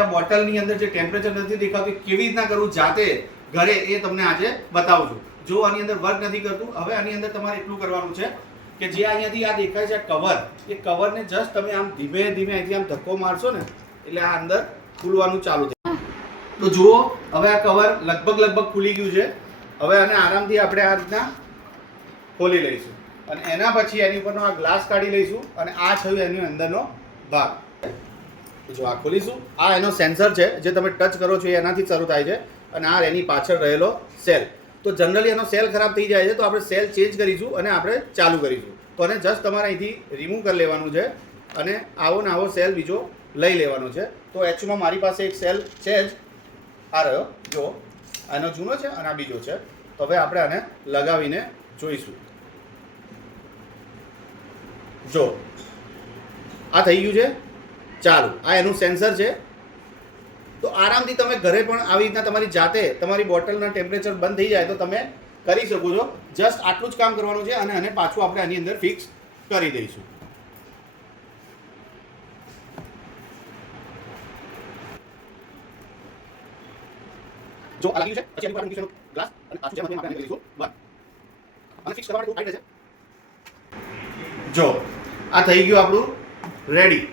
આ બોટલની અંદર જે ટેમ્પરેચર નથી દેખાતું કેવી રીતના કરવું જાતે ઘરે એ તમને આજે બતાવું છું. જો આની અંદર વર્ક નથી કરતું, હવે આની અંદર તમારે એટલું કરવાનું છે કે જે અહીંયાથી આ દેખાય છે કવર, એ કવરને જસ્ટ તમે આમ ધીમે ધીમે અહીંથી આમ ધક્કો મારશો ને એટલે આ અંદર ખુલવાનું ચાલુ થાય. તો જુઓ હવે આ કવર લગભગ ખુલી ગયું છે. હવે આને આરામથી આપણે આ રીતના ખોલી લઈશું અને એના પછી એની ઉપરનો આ ગ્લાસ કાઢી લઈશું અને આ થયું એની અંદરનો ભાગ. જો આ ખોલીશું, આ એનો સેન્સર છે જે તમે ટચ કરો છો એનાથી શરૂ થાય છે અને આ એની પાછળ રહેલો સેલ. તો જનરલી એનો સેલ ખરાબ થઈ જાય છે તો આપણે સેલ ચેન્જ કરીશું અને આપણે ચાલુ કરીશું. તો આને જસ્ટ તમારે અહીંથી રિમૂવ કરી લેવાનું છે અને આવો ને આવો સેલ બીજો લઈ લેવાનો છે. તો એકચ્યુઅલમાં મારી પાસે એક સેલ છે જ, આ રહ્યો જો, આનો જૂનો છે અને આ બીજો છે. તો હવે આપણે આને લગાવીને જોઈશું. જો આ થઈ ગયું છે ચાલુ, આ એનું સેન્સર છે. તો આરામથી તમે ઘરે પણ આવી રીતના તમારી જાતે તમારી બોટલના ટેમ્પરેચર બંધ થઈ જાય તો તમે કરી શકો છો. જસ્ટ આટલું જ કામ કરવાનું છે અને પાછું આપણે આની અંદર ફિક્સ કરી દઈશું. જો આ લાગ્યું છે પછી એની પર મૂકીશું ગ્લાસ અને પાછું જેમ આપણે આને કરીશું બંધ અને ફિક્સ કરવા માટે બહુ ટાઈટ છે. જો આ થઈ ગયું આપણું રેડી.